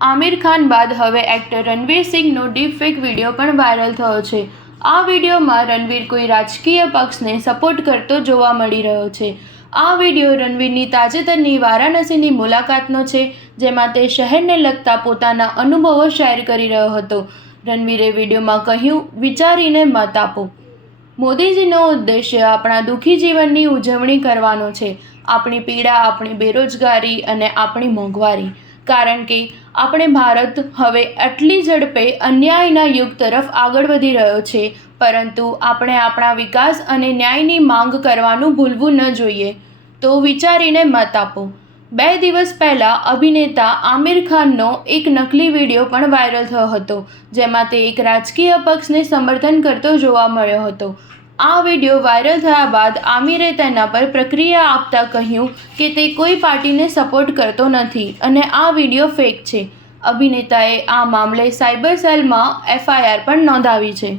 આમિર ખાન બાદ હવે actor Ranveer સિંહનો deepfake video પણ વાયરલ થયો છે। આ વિડીયોમાં રણવીર કોઈ રાજકીય પક્ષને સપોર્ટ કરતો જોવા મળી રહ્યો છે। આ વિડીયો રણવીરની તાજેતરની વારાણસીની મુલાકાતનો છે, જેમાં તે શહેરને લગતા પોતાના અનુભવો શેર કરી રહ્યો હતો। રણવીરે વિડીયોમાં કહ્યું, વિચારીને મત આપો। મોદીજીનો ઉદ્દેશ્ય આપણા દુઃખી જીવનની ઉજવણી કરવાનો છે, આપણી પીડા, આપણી બેરોજગારી અને આપણી મોંઘવારી। કારણ કે ભારત હવે આટલી ઝડપે અન્યાયના યુગ તરફ આગળ વધી રહ્યો છે, પરંતુ આપણે આપણા વિકાસ અને ન્યાયની માંગ કરવાનું ભૂલવું ન જોઈએ। તો વિચારીને મત આપો। 2 દિવસ પહેલા અભિનેતા આમિર ખાનનો એક નકલી વિડીયો પણ વાયરલ થયો હતો, જેમાં તે એક રાજકીય પક્ષને સમર્થન કરતો જોવા મળ્યો હતો। આ વિડીયો વાયરલ થયા બાદ આમિરે તેના પર પ્રતિક્રિયા આપતા કહ્યું કે તે કોઈ પાર્ટીને સપોર્ટ કરતો નથી અને આ વિડીયો ફેક છે। અભિનેતાએ આ મામલે સાયબર સેલમાં FIR પણ નોંધાવી છે।